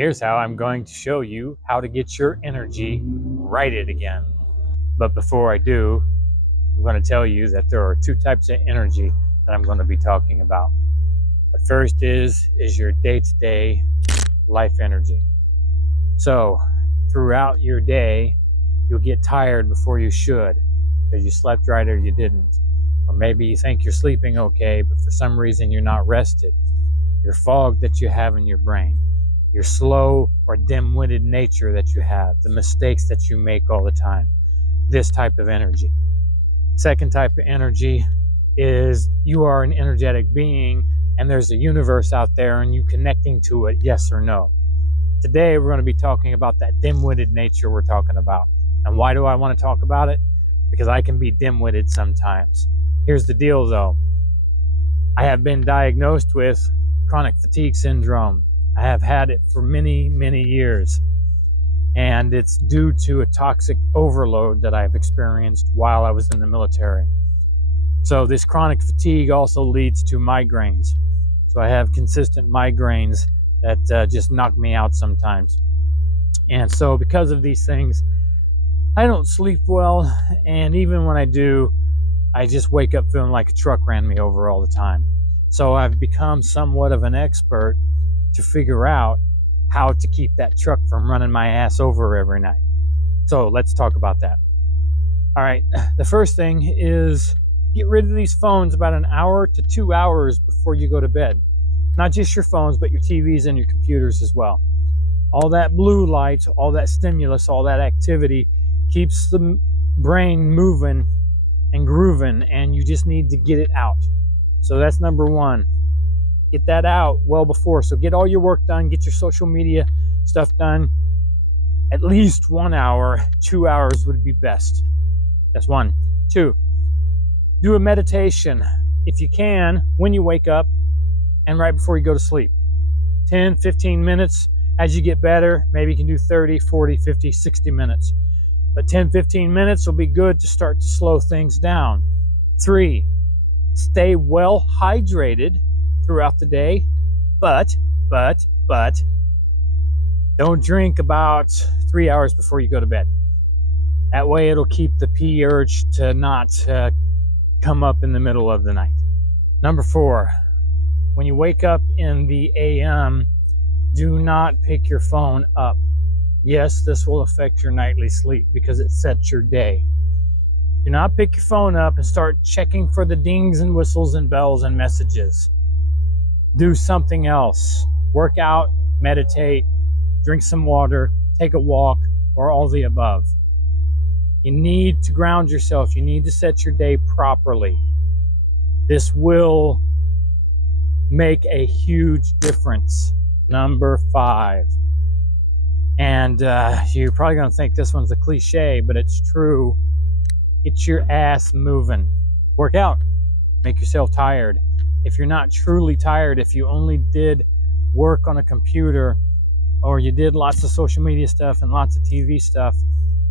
Here's how I'm going to show you how to get your energy righted again. But before I do, I'm going to tell you that there are two types of energy that I'm going to be talking about. The first is your day-to-day life energy. So throughout your day, you'll get tired before you should because you slept right or you didn't. Or maybe you think you're sleeping okay, but for some reason you're not rested. Your fog that you have in your brain, your slow or dim-witted nature that you have, the mistakes that you make all the time, this type of energy. Second type of energy is you are an energetic being and there's a universe out there and you connecting to it, yes or no. Today we're going to be talking about that dim-witted nature we're talking about. And why do I want to talk about it? Because I can be dim-witted sometimes. Here's the deal though. I have been diagnosed with chronic fatigue syndrome. I have had it for many, many years. And it's due to a toxic overload that I've experienced while I was in the military. So this chronic fatigue also leads to migraines. So I have consistent migraines that just knock me out sometimes. And so because of these things, I don't sleep well. And even when I do, I just wake up feeling like a truck ran me over all the time. So I've become somewhat of an expert to figure out how to keep that truck from running my ass over every night. So let's talk about that. All right, the first thing is get rid of these phones about an hour to 2 hours before you go to bed. Not just your phones, but your TVs and your computers as well. All that blue light, all that stimulus, all that activity keeps the brain moving and grooving, and you just need to get it out. So that's number one. Get that out well before. So get all your work done, get your social media stuff done. At least 1 hour, 2 hours would be best. That's one. Two, do a meditation if you can when you wake up and right before you go to sleep. 10, 15 minutes. As you get better, maybe you can do 30, 40, 50, 60 minutes. But 10, 15 minutes will be good to start to slow things down. Three, stay well hydrated throughout the day, but don't drink about 3 hours before you go to bed. That way it'll keep the pee urge to not come up in the middle of the night. Number four, when you wake up in the AM, do not pick your phone up. Yes, this will affect your nightly sleep because it sets your day. Do not pick your phone up and start checking for the dings and whistles and bells and messages. Do something else. Work out, meditate, drink some water, take a walk, or all the above. You need to ground yourself. You need to set your day properly. This will make a huge difference. Number five. And you're probably going to think this one's a cliche, but it's true. Get your ass moving. Work out. Make yourself tired. If you're not truly tired, if you only did work on a computer or you did lots of social media stuff and lots of TV stuff,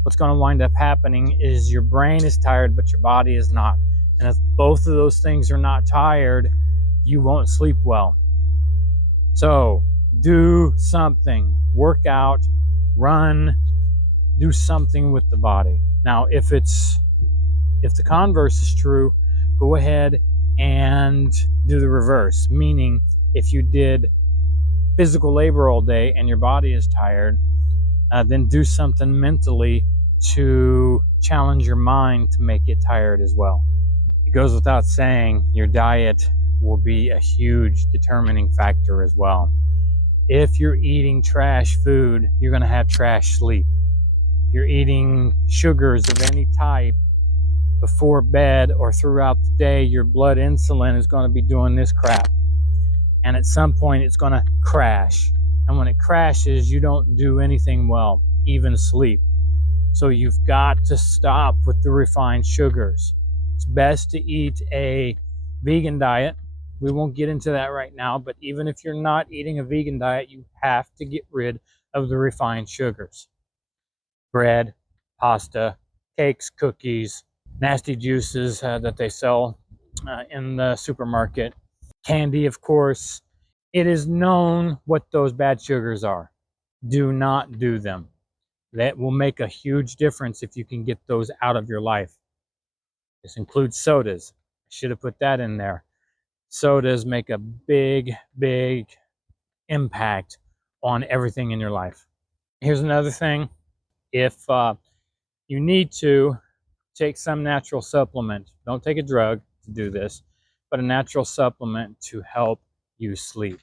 what's going to wind up happening is your brain is tired, but your body is not. And if both of those things are not tired, you won't sleep well. So do something. Work out, run, do something with the body. Now, if the converse is true, go ahead and do the reverse, meaning if you did physical labor all day and your body is tired, then do something mentally to challenge your mind to make it tired as well. It goes without saying, your diet will be a huge determining factor as well. If you're eating trash food, you're going to have trash sleep. If you're eating sugars of any type before bed or throughout the day, your blood insulin is going to be doing this crap. And at some point, it's going to crash. And when it crashes, you don't do anything well, even sleep. So you've got to stop with the refined sugars. It's best to eat a vegan diet. We won't get into that right now, but even if you're not eating a vegan diet, you have to get rid of the refined sugars. Bread, pasta, cakes, cookies, nasty juices that they sell in the supermarket, candy, of course. It is known what those bad sugars are. Do not do them. That will make a huge difference if you can get those out of your life. This includes sodas. I should have put that in there. Sodas make a big, big impact on everything in your life. Here's another thing. If you need to take some natural supplement, don't take a drug to do this, but a natural supplement to help you sleep.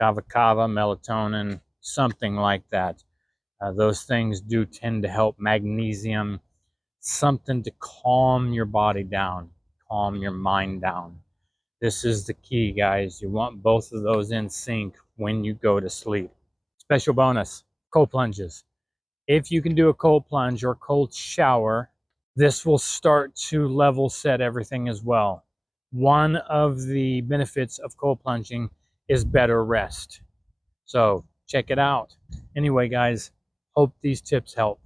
Kava kava, melatonin, something like that. Those things do tend to help. Magnesium, something to calm your body down, calm your mind down. This is the key, guys. You want both of those in sync when you go to sleep. Special bonus, cold plunges. If you can do a cold plunge or cold shower, this will start to level set everything as well. One of the benefits of cold plunging is better rest. So check it out. Anyway, guys, hope these tips help.